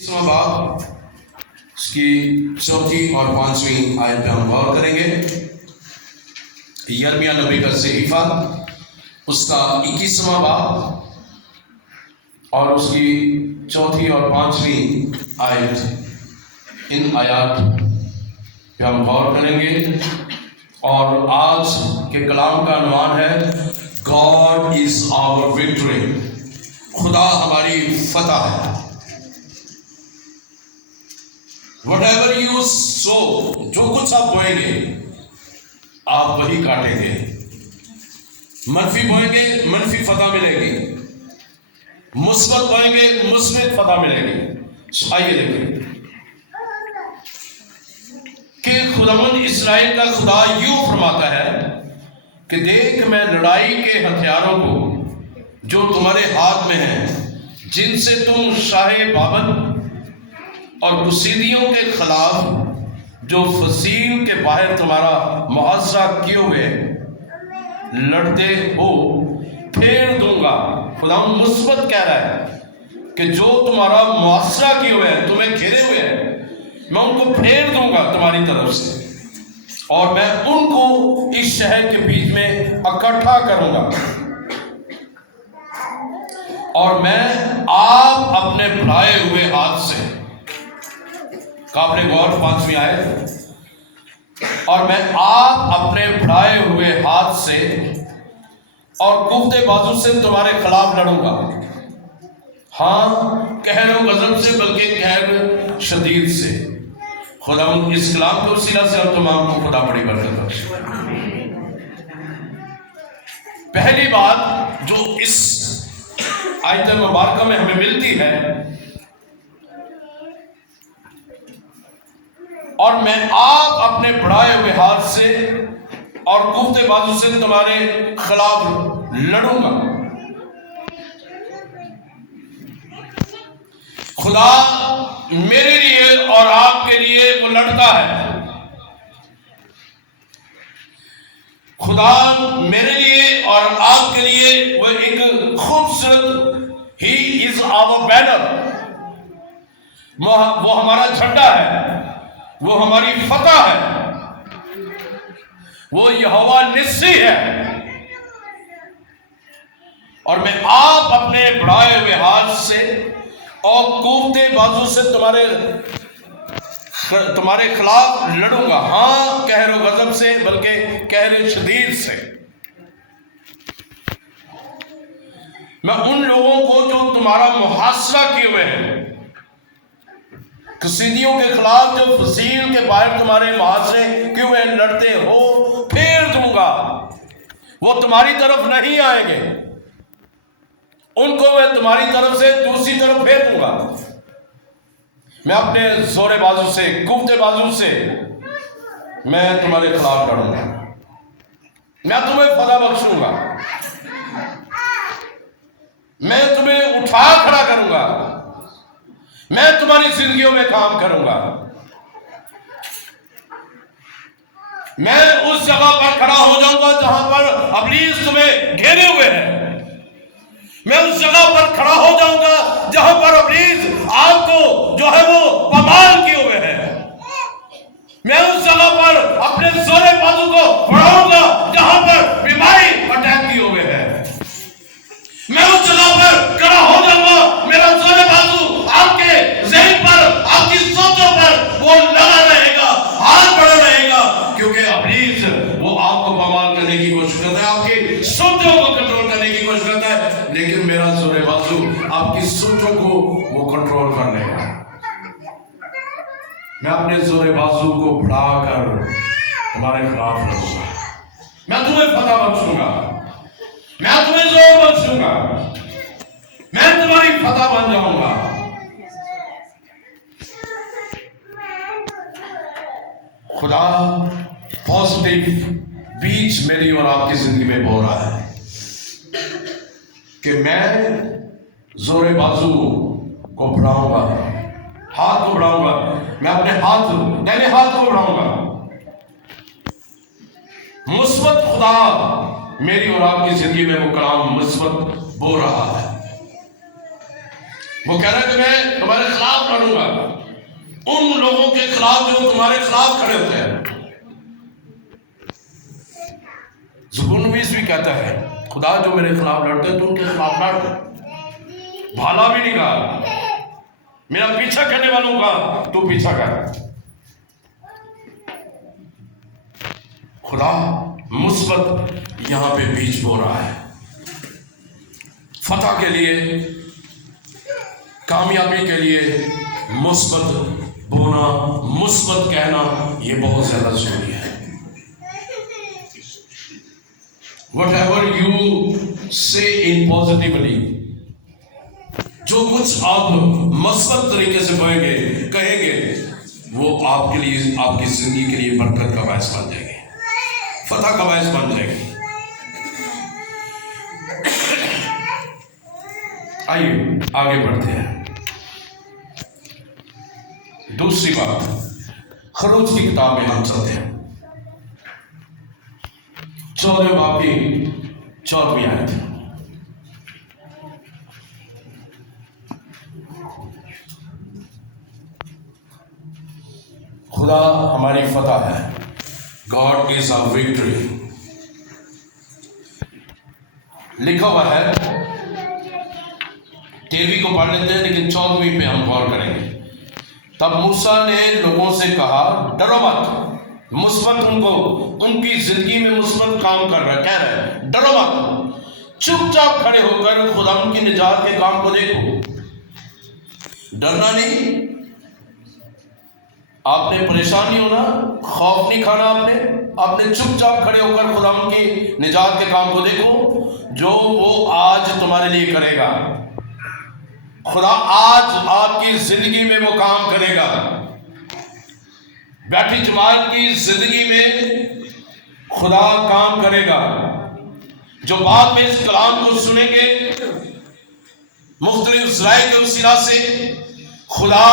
باب اس کی چوتھی اور پانچویں آیت پہ ہم غور کریں گے۔ یرمیہ نبی کا صحیفہ اس کا 21واں باب اور اس کی چوتھی اور پانچویں آیت، ان آیات پہ ہم غور کریں گے۔ اور آج کے کلام کا عنوان ہے God is our victory، خدا ہماری فتح ہے۔ Whatever you sow، جو کچھ آپ بوئیں گے آپ وہی کاٹیں گے۔ منفی بوئیں گے منفی فتح ملے گی، مثبت بوئیں گے مثبت فتح ملے گی۔ آئیے دیکھیں کہ خداوند اسرائیل کا خدا یوں فرماتا ہے کہ دیکھ میں لڑائی کے ہتھیاروں کو جو تمہارے ہاتھ میں ہیں، جن سے تم شاہ بابل اور کسیدیوں کے خلاف جو فصیل کے باہر تمہارا محاصرہ کیے ہوئے لڑتے ہو، پھیر دوں گا۔ خدا مثبت کہہ رہا ہے کہ جو تمہارا محاصرہ کیے ہوئے ہیں، تمہیں گھیرے ہوئے ہیں، میں ان کو پھیر دوں گا تمہاری طرف سے، اور میں ان کو اس شہر کے بیچ میں اکٹھا کروں گا، اور میں آپ اپنے بڑھائے ہوئے ہاتھ سے، قابل غور پانچویں آیت، اور میں آپ اپنے بڑھائے ہوئے ہاتھ سے اور کوفتے بازو سے تمہارے خلاف لڑوں گا، ہاں قہر و غضب سے بلکہ قہر شدید سے۔ خدا اس کلام کے وسیلہ سے اور تمام کو خدا بڑی برکت بخشے۔ پہلی بات جو اس آیت مبارکہ میں ہمیں ملتی ہے، اور میں آپ اپنے بڑھائے ہوئے ہاتھ سے اور کوفتے بازو سے تمہارے خلاف لڑوں گا۔ خدا میرے لیے اور آپ کے لیے وہ لڑتا ہے۔ خدا میرے لیے اور آپ کے لیے وہ ایک خوبصورت ہی از آور بینر، وہ ہمارا جھنڈا ہے، وہ ہماری فتح ہے، وہ یہوہ نسی ہے، اور میں آپ اپنے بڑھائے ہوئے ہاتھ سے اور کوفتے بازو سے تمہارے خلاف لڑوں گا، ہاں قہر و غضب سے بلکہ قہر شدید سے۔ میں ان لوگوں کو جو تمہارا محاصرہ کیے ہوئے ہیں، کسیدیوں کے خلاف جو فصیل کے باہر تمہارے محاصرے کیے ہوئے لڑتے ہو، پھیر دوں گا۔ وہ تمہاری طرف نہیں آئیں گے، ان کو میں تمہاری طرف سے دوسری طرف پھیر دوں گا۔ میں اپنے زور بازو سے، کوفتے بازو سے میں تمہارے خلاف لڑوں گا، میں تمہیں فتح بخشوں گا، میں تمہیں اٹھا کھڑا کروں گا، میں تمہاری زندگیوں میں کام کروں گا۔ میں اس جگہ پر کھڑا ہو جاؤں گا جہاں پر ابلیس تمہیں گھیرے ہوئے ہیں، میں اس جگہ پر کھڑا ہو جاؤں گا جہاں پر ابلیس آپ کو جو ہے وہ پامال کیے ہوئے ہیں، میں اس جگہ پر اپنے زور بازو کو بڑھاؤں گا جہاں پر بیماری اٹیک کیے ہوئے ہیں، میں اس جگہ پر کھڑا ہو جاؤں گا، میرا زور بازو آپ کے ذہن پر، آپ کی سوچوں پر وہ لگا رہے گا، ہاتھ بڑھا رہے گا، کیونکہ ابلیس وہ آپ کو پامال کرنے کی کوشش کرتا ہے، آپ کی سوچوں کو کنٹرول کرنے کی کوشش کرتا ہے، لیکن میرا زور بازو آپ کی سوچوں کو وہ کنٹرول کر لے گا۔ میں اپنے زور بازو کو بڑھا کر تمہارے خلاف لڑوں گا، میں تمہیں فتح بخشوں گا، میں تمہیں زور بخشوں گا، میں تمہاری فتح بن جاؤں گا۔ خدا پازیٹیو بیچ میری اور آپ کی زندگی میں بول رہا ہے کہ میں زور بازو کو بڑھاؤں گا، ہاتھ کو بڑھاؤں گا، میں اپنے دائیں ہاتھ کو بڑھاؤں گا۔ مثبت خدا میری اور آپ کی زندگی میں وہ کلام مثبت بول رہا ہے۔ وہ کہہ رہا ہے کہ میں تمہارے خلاف لڑوں گا، ان لوگوں کے خلاف جو تمہارے خلاف کھڑے ہوتے ہیں۔ زبور 19 بھی کہتا ہے خدا جو میرے خلاف لڑتے ہیں تو ان کے خلاف لڑ، بھالا بھی نہیں کہا، میرا پیچھا کرنے والوں کا تو پیچھا کر۔ خدا مثبت یہاں پہ بیج بو رہا ہے، فتح کے لیے، کامیابی کے لیے مثبت بونا، مثبت کہنا، یہ بہت زیادہ ضروری ہے۔ whatever you say in positively، جو کچھ آپ مثبت طریقے سے بوئیں گے، کہیں گے، وہ آپ کے لیے، آپ کی زندگی کے لیے برکت کا باعث بن جائے گی، فتح کا باعث بن جائے گی۔ آئیے آگے بڑھتے ہیں۔ دوسری بات، خروج کی کتاب میں ہم چلتے ہیں، 14 باب کی 14ویں آیت۔ خدا ہماری فتح ہے، God is our victory۔ لکھا ہوا ہے، 13ویں کو پڑھ لیتے ہیں لیکن 14ویں پہ ہم غور کریں گے۔ تب موسیٰ نے لوگوں سے کہا، ڈرو مت، مثبت ان کو، ان کی زندگی میں مثبت کام کر رہا ہے، کہہ رہا ہے ڈرو مت، چپ چاپ کھڑے ہو کر خدا ان کی نجات کے کام کو دیکھو۔ ڈرنا نہیں، آپ نے پریشان نہیں ہونا، خوف نہیں کھانا، آپ نے چپ چاپ کھڑے ہو کر خدا ان کی نجات کے کام کو دیکھو جو وہ آج تمہارے لیے کرے گا۔ خدا آج آپ کی زندگی میں وہ کام کرے گا، بیٹھی جماعت کی زندگی میں خدا کام کرے گا۔ جو بعد میں اس کلام کو سنیں گے، مختلف ذرائع کے وسیلہ سے خدا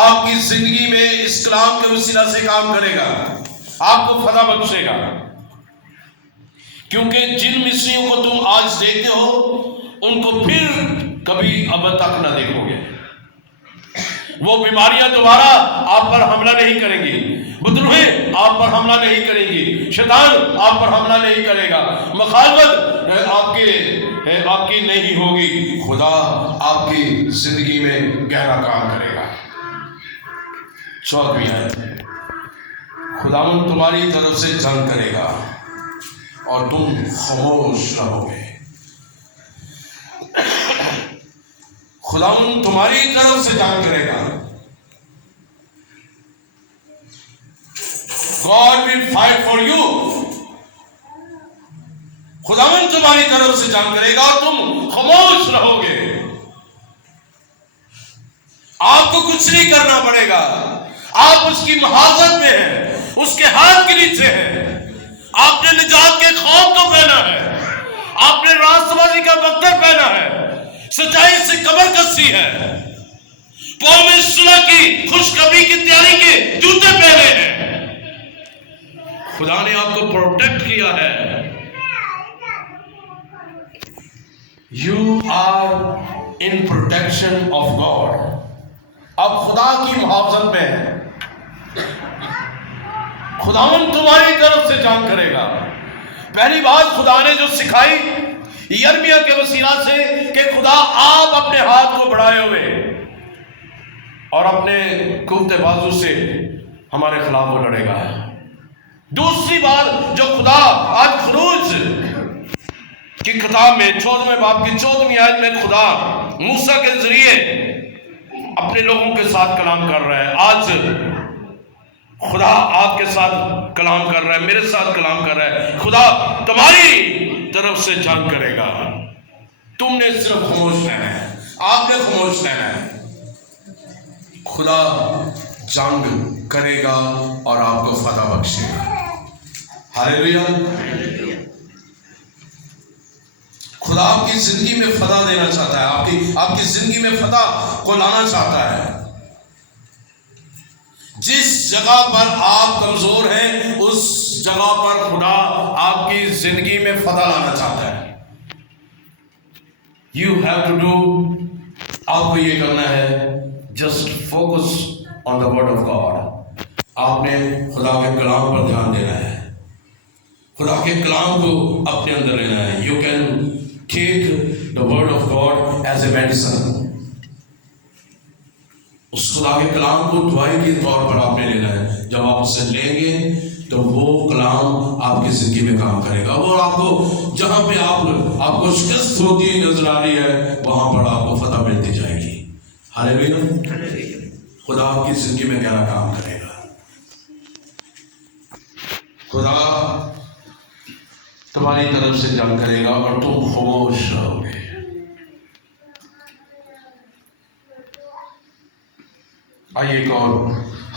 آپ کی زندگی میں اس کلام کے وسیلہ سے کام کرے گا، آپ کو فتح بخشے گا۔ کیونکہ جن مصریوں کو تم آج دیکھتے ہو ان کو پھر کبھی اب تک نہ دیکھو گے۔ وہ بیماریاں دوبارہ آپ پر حملہ نہیں کریں گی، بدروہیں آپ پر حملہ نہیں کریں گی، شیطان آپ پر حملہ نہیں کرے گا، مخالفت آپ کی نہیں ہوگی۔ خدا آپ کی زندگی میں گہرا کام کرے گا۔ 14ویں آیت، خداوند تمہاری طرف سے جنگ کرے گا اور تم خاموش رہو گے۔ خداوند تمہاری طرف سے جنگ کرے گا۔ God will fight for you۔ خداوند تمہاری طرف سے جنگ کرے گا اور تم خاموش رہو گے۔ آپ کو کچھ نہیں کرنا پڑے گا، آپ اس کی محافظت میں ہیں، اس کے ہاتھ کے نیچے ہیں۔ آپ نے نجات کے خوف کو پہنا ہے، آپ نے راست بازی کا بختر پہنا ہے، سچائی سے کمر کسی ہے، پاؤں میں صلح کی خوشخبری کی تیاری کے جوتے پہنے ہیں۔ خدا نے آپ کو پروٹیکٹ کیا ہے۔ You are in protection of God۔ اب خدا کی محافظت میں ہے۔ خداوند تمہاری طرف سے جنگ کرے گا۔ پہلی بات خدا نے جو سکھائی یرمیہ کے وسیلہ سے کہ خدا آپ اپنے ہاتھ کو بڑھائے ہوئے اور اپنے قوت بازو سے ہمارے خلاف وہ لڑے گا۔ دوسری بات جو خدا آج خروج کی کتاب میں 14ویں باب کی 14ویں آیت میں خدا موسیٰ کے ذریعے اپنے لوگوں کے ساتھ کلام کر رہا ہے۔ آج خدا آپ کے ساتھ کلام کر رہا ہے، میرے ساتھ کلام کر رہا ہے۔ خدا تمہاری طرف سے جنگ کرے گا، تم نے صرف خاموش رہنا ہے، آپ نے خاموش رہنا ہے۔ خدا جنگ کرے گا اور آپ کو فتح بخشے گا۔ ہاللیلویا۔ خدا آپ کی زندگی میں فتح دینا چاہتا ہے، آپ کی زندگی میں فتح کو لانا چاہتا ہے۔ جس جگہ پر آپ کمزور ہیں اس جگہ پر خدا آپ کی زندگی میں فتح لانا چاہتا ہے۔ You have to do آپ کو یہ کرنا ہے just focus on the word of God. آپ نے خدا کے کلام پر دھیان دینا ہے، خدا کے کلام کو اپنے اندر لینا ہے. You can take the word of God as a medicine. اس خدا کے کلام کو دوائی کے طور پر آپ نے لینا ہے. جب آپ اسے لیں گے تو وہ کلام آپ کی زندگی میں کام کرے گا. اور آپ کو جہاں پہ آپ کو شکست ہوتی نظر آ رہی ہے وہاں پر آپ کو فتح ملتی جائے گی. ہاللیلویا. خدا آپ کی زندگی میں کیا کام کرے گا. خدا تمہاری طرف سے جنگ کرے گا اور تم خاموش رہو گے. آئیے ایک اور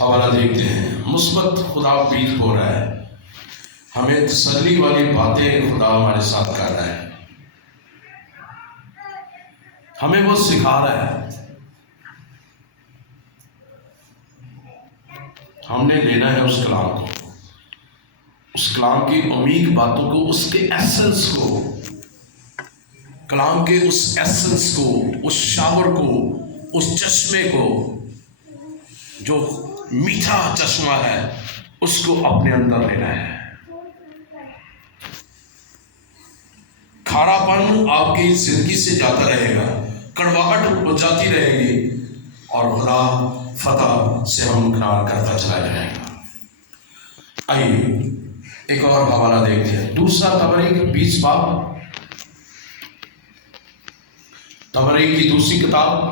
حوالہ دیکھتے ہیں. مثبت خدا بیت ہو رہا ہے، ہمیں تسلی والی باتیں خدا ہمارے ساتھ کر رہا ہے، ہمیں وہ سکھا رہا ہے. ہم نے لینا ہے اس کلام کو، اس کلام کی عمیق باتوں کو، اس کے ایسنس کو، کلام کے اس ایسنس کو، اس شاور کو، اس چشمے کو جو میٹھا چشمہ ہے اس کو اپنے اندر لینا ہے. کھارا پن آپ کی زندگی سے جاتا رہے گا، کڑواہٹ جاتی رہے گی اور خدا فتح سے ہمکنار کرتا چلا جائے گا. آئیے ایک اور حوالہ دیکھتے ہیں. دوسرا تبریک 20 باب، تبریک کی دوسری کتاب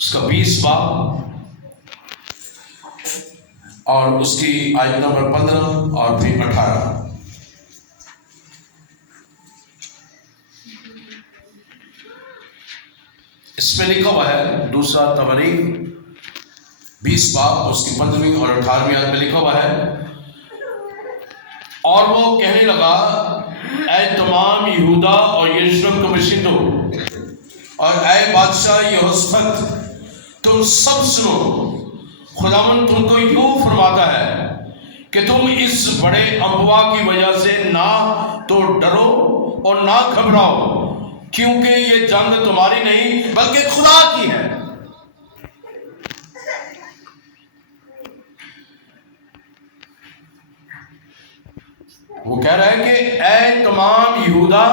اس کا 20 باب اور اس کی آیت نمبر 15 اور پھر 18. اس میں لکھا ہوا ہے دوسرا تبریک 20 باب اس کی 15ویں اور 18ویں آیت میں لکھا ہوا ہے. اور وہ کہنے لگا اے تمام یہودا اور یشرب کا باشندو اور اے بادشاہ یہوشافت تم سب سنو، خداوند تم کو یوں فرماتا ہے کہ تم اس بڑے انبوا کی وجہ سے نہ تو ڈرو اور نہ گھبراؤ، کیونکہ یہ جنگ تمہاری نہیں بلکہ خدا کی ہے. وہ کہہ رہا ہے کہ اے تمام یہودا،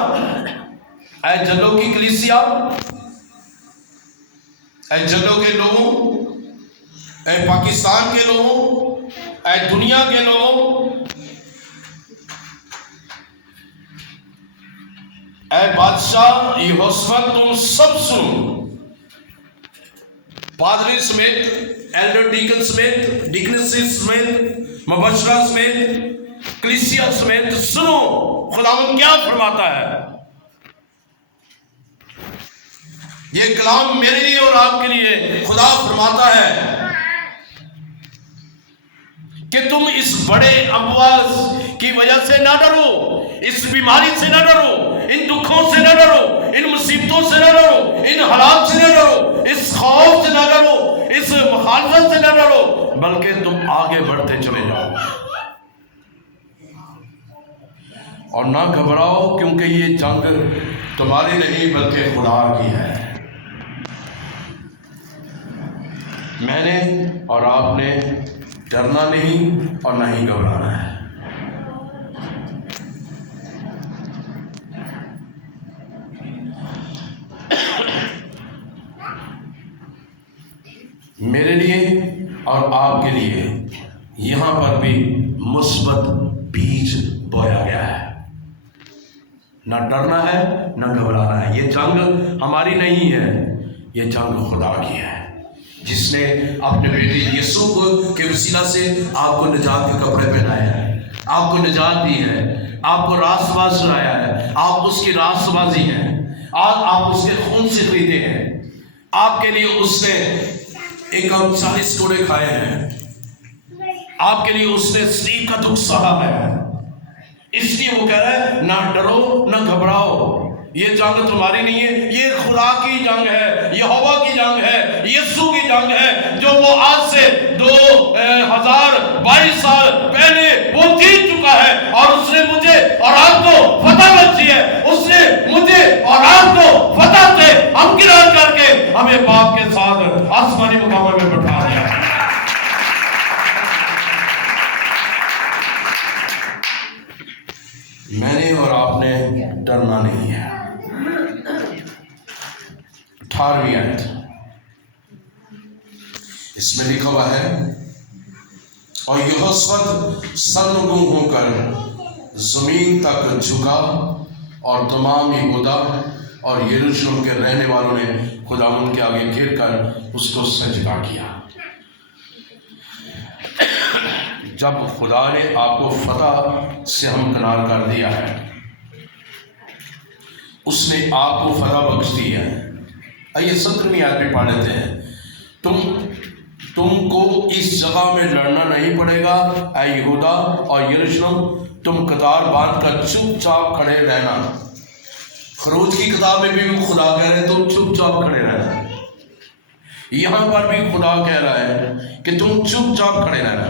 اے جلوں کی کلیسیا، اے جلوں کے لوگوں، اے پاکستان کے لوگوں، اے دنیا کے لوگوں، اے بادشاہ یہوشافت تم سب سنو، پادری سمیت، ایلڈر ڈیکن سمیت، ڈیکنسز سمیت، مبشرہ سمیت، کلیسیا سمیت سنو خداوند کیا فرماتا ہے. یہ کلام میرے لیے اور آپ کے لیے. خدا فرماتا ہے کہ تم اس بڑے امواس کی وجہ سے نہ ڈرو، اس بیماری سے نہ ڈرو، ان دکھوں سے نہ ڈرو، ان مصیبتوں سے نہ ڈرو، ان حالات سے نہ ڈرو، اس خوف سے نہ ڈرو، اس مخالفت سے نہ ڈرو، بلکہ تم آگے بڑھتے چلے جاؤ اور نہ گھبراؤ، کیونکہ یہ جنگ تمہاری نہیں بلکہ خدا کی ہے. میں نے اور آپ نے ڈرنا نہیں اور نہ ہی گھبرانا ہے. میرے لیے اور آپ کے لیے یہاں پر بھی مثبت بیج بویا گیا ہے. نہ ڈرنا ہے نہ گھبرانا ہے. یہ جنگ ہماری نہیں ہے، یہ جنگ خدا کی ہے، جس نے اپنے بیٹے یسوع کو کے وسیلہ سے آپ کو نجات کے کپڑے پہنائے ہیں، آپ کو نجات دی ہے، آپ کو راست باز سنایا ہے، آپ اس کی راست بازی ہیں، آج آپ اس کے خون سے خریدے ہیں. آپ کے لیے اس نے 40 کوڑے کھائے ہیں، آپ کے لیے اس نے صلیب کا دکھ سہا ہے. اس لیے وہ کہہ رہا ہے نہ ڈرو نہ گھبراؤ. یہ جنگ تمہاری نہیں ہے، یہ خدا کی جنگ ہے، یہوہ کی جنگ ہے، یسوع کی جنگ ہے، جو وہ آج سے 2022 سال پہلے وہ جیت چکا ہے، اور اس نے مجھے اور آپ کو فتح بخشی ہے۔ اس نے مجھے اور آپ کو فتح سے ہمکنار کر کے ہمیں باپ کے ساتھ آسمانی مقامات میں بٹھا دیا۔ میں نے اور آپ نے ڈرنا نہیں ہے۔ 18ویں آیت، اس میں لکھا ہوا ہے، اور یہوشافط سرنگوں ہو کر زمین تک جھکا، اور تمام یہودا اور یروشلم کے رہنے والوں نے خداوند کے آگے گر کر اس کو سجدہ کیا۔ جب خدا نے آپ کو فتح سے ہمکنار کر دیا ہے، اس نے آپ کو فتح بخش دی ہے۔ آئیے 17ویں آیت میں پڑھ لیتے ہیں، تم کو اس جگہ میں لڑنا نہیں پڑے گا، اے یہودا اور یروشلم، تم قطار باندھ کر چپ چاپ کھڑے رہنا۔ خروج کی کتاب میں بھی خدا کہہ رہے تم چپ چاپ کھڑے رہنا، یہاں پر بھی خدا کہہ رہا ہے کہ تم چپ چاپ کھڑے رہنا۔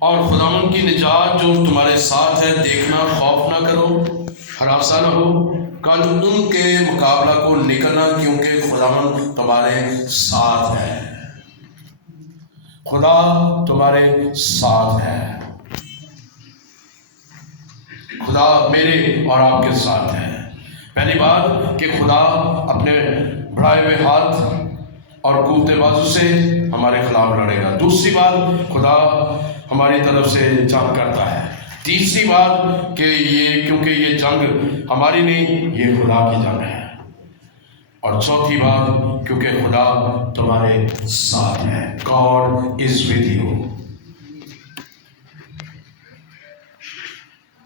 اور خداوند کی نجات جو تمہارے ساتھ ہے، دیکھنا، خوف نہ کرو، ہراساں نہ ہو، کل ان کے مقابلہ کو نکلنا، کیونکہ خداوند تمہارے ساتھ ہے۔ خدا تمہارے ساتھ ہے، خدا میرے اور آپ کے ساتھ ہے۔ پہلی بات کہ خدا اپنے بڑھائے ہوئے ہاتھ اور قوت بازو سے ہمارے خلاف لڑے گا۔ دوسری بات، خدا ہماری طرف سے جنگ کرتا ہے۔ تیسری بات کہ کیونکہ یہ جنگ ہماری نہیں، یہ خدا کی جنگ ہے۔ اور چوتھی بات، کیونکہ خدا تمہارے ساتھ ہے۔ God is with you۔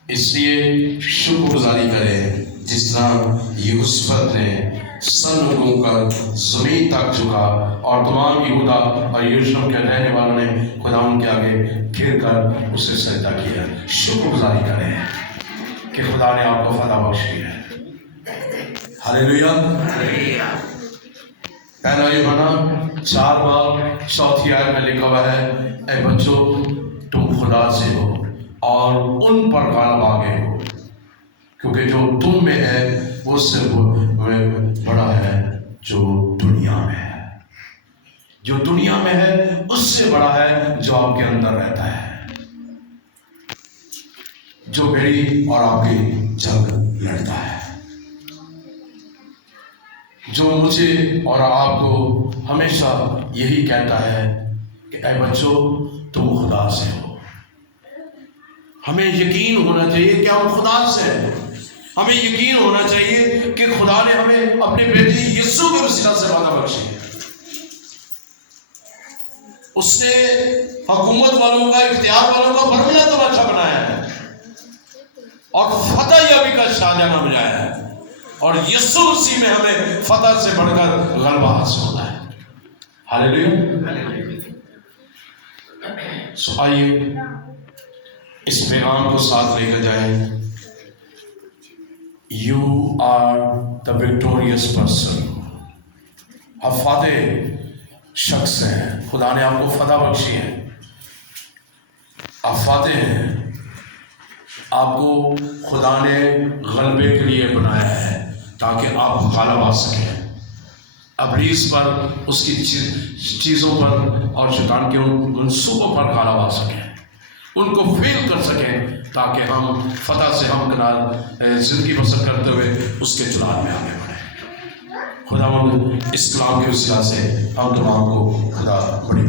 اس لیے شکر گزاری کریں، جس طرح یہوشافط نے سر نگوں کر زمین تک جھکا، اور تمام یہودا اور یروشلم کے رہنے والوں نے خدا ان کے آگے گر کر اسے سجدہ کیا۔ شکر گزاری کریں کہ خدا نے آپ کو فتح بخشی ہے۔ ہلیلویا۔ پہلا یوحنا 4 باب 4 آیت میں لکھا ہوا ہے، اے بچوں تم خدا سے ہو اور ان پر غالب آ گئے ہو، کیونکہ جو تم میں ہے وہ اس سے بڑا ہے جو دنیا میں ہے۔ جو دنیا میں ہے اس سے بڑا ہے جو آپ کے اندر رہتا ہے، جو میری اور آپ کی جنگ لڑتا ہے، جو مجھے اور آپ کو ہمیشہ یہی کہتا ہے کہ اے بچوں تم خدا سے ہو۔ ہمیں یقین ہونا چاہیے کہ ہم خدا سے ہیں۔ ہمیں یقین ہونا چاہیے کہ خدا نے ہمیں اپنے بیٹے یسوع کے وسیلہ سے فتح بخشی ہے۔ اس نے حکومت والوں کا، اختیار والوں کا برملا تماشا بنایا ہے، اور فتح یابی کا شاہجہاں بنایا ہے، اور یسوع مسیح میں ہمیں فتح سے بڑھ کر غلبہ حاصل ہوتا ہے۔ ہاللیلویا۔ سو آئیے اس پیغام کو ساتھ لے کر جائیں۔ You are the victorious person۔ آپ فاتح شخص ہیں، خدا نے آپ کو فتح بخشی ہے، آپ فاتح ہیں۔ آپ کو خدا نے غلبے کے لیے بنایا ہے تاکہ آپ غالب آ سکیں ابلیس پر، اس کی چیزوں پر اور شیطان کے منصوبوں پر غالب آ سکیں، ان کو فیل کر سکیں، تاکہ ہم فتح سے ہمکنار زندگی بسر کرتے ہوئے اس کے جلال میں آگے بڑھیں۔ خدا اس کلام کے وسیلہ سے ہم تمام کو خدا بڑی